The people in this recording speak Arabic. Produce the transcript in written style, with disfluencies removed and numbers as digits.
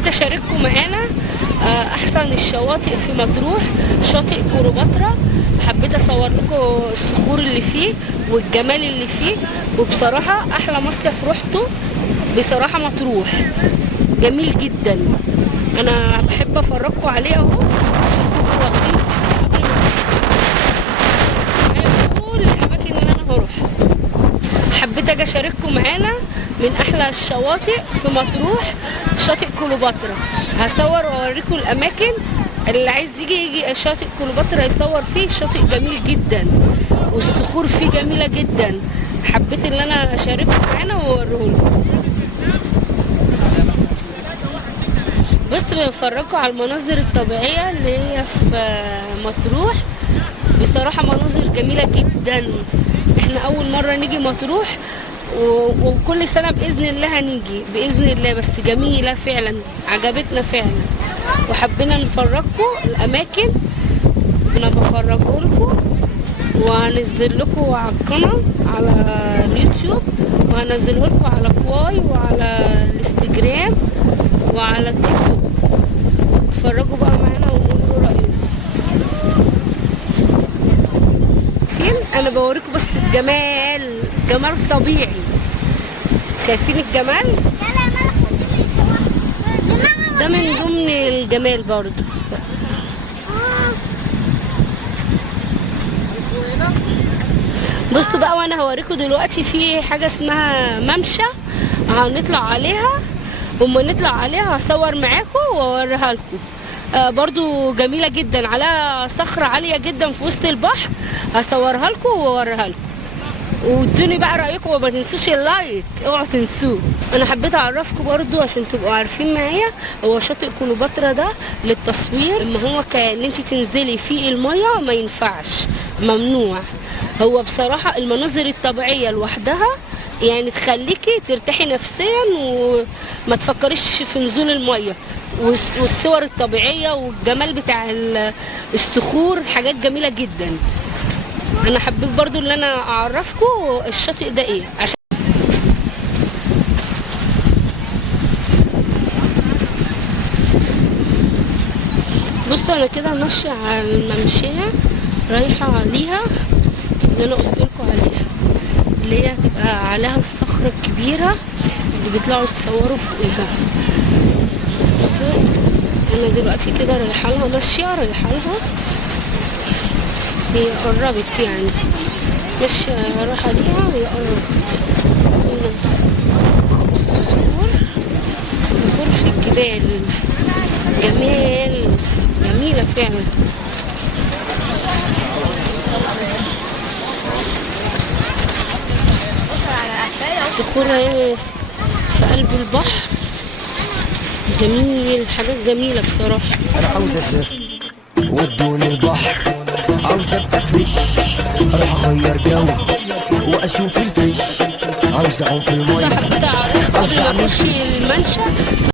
حبيت اشارككم معانا احسن الشواطئ في مطروح، شاطئ كليوباترا. حبيت اصور لكم الصخور اللي فيه والجمال اللي فيه، وبصراحه احلى مصيف روحته بصراحه مطروح، جميل جدا. انا بحب افرجكم عليه اهو عشان تبقوا واخدين فكره قبل ما تروحوا كل الاماكن اللي انا هروحها. حبيت اجي اشارككم معانا من احلى الشواطئ في مطروح، شاطئ كليوباترا. هصور واوريكم الاماكن اللي عايز يجي شاطئ كليوباترا يصور فيه. شاطئ جميل جدا والصخور فيه جميله جدا. حبيت ان انا اشارككم معانا واوريهولكم. بس بنفرجكم على المناظر الطبيعيه اللي هي في مطروح، بصراحه مناظر جميله جدا. احنا اول مره نيجي مطروح وكل سنه باذن الله هنيجي باذن الله، بس جميله فعلا، عجبتنا فعلا وحبينا نفرجكم الاماكن. انا بفرجه لكم وهنزل لكم على القناه على اليوتيوب، وهنزله لكم على كواي وعلى الانستجرام وعلى التيك توك. اتفرجوا بقى معانا وقولوا رايكم. انا بوريكم بس الجمال، جمال طبيعي. شايفين الجمال ده من ضمن الجمال برضو. بصوا بقى، وانا هوريكم دلوقتي في حاجه اسمها ممشى هنطلع عليها، وما نطلع عليها هصور معاكم واوريها لكم. برضو جميله جدا، على صخره عاليه جدا في وسط البحر. هصورها لكم واوريها لكم، وادوني بقى رايكم، وما تنسوش اللايك، اوعوا تنسوه. انا حبيت اعرفكم برضو عشان تبقوا عارفين معايا، هو شاطئ كليوباترا ده للتصوير، اما هو ان انت تنزلي في الميه ما ينفعش، ممنوع. هو بصراحه المناظر الطبيعيه لوحدها يعني تخليكي ترتاحي نفسيا وما تفكريش في نزول الميه، والصور الطبيعيه والجمال بتاع الصخور، حاجات جميله جدا. انا حبيت برضو ان انا اعرفكم الشاطئ ده ايه. عشان بصوا انا كده ماشيه على الممشيه رايحه عليها اللي انا قلت لكم عليها، اللي هي هتبقى عليها الصخره الكبيره اللي بيطلعوا يتصوروا فوقيها. بصوا انا دلوقتي كده رايحه لها، ماشيه رايحه لها، هي قربت يعني، ماشيه رايحه ليها، هي قربت. الصخور في الجبال، جمال، جميله فعلا. الصخور اهي في قلب البحر، جميل، حاجات جميله بصراحه. انا عاوز اسافر ودوني البحر، عاوز ابقى فريش، اروح اغير جو واشوف الفيش، عاوز اعوم في الميه، عاوز اعمل المنشأ.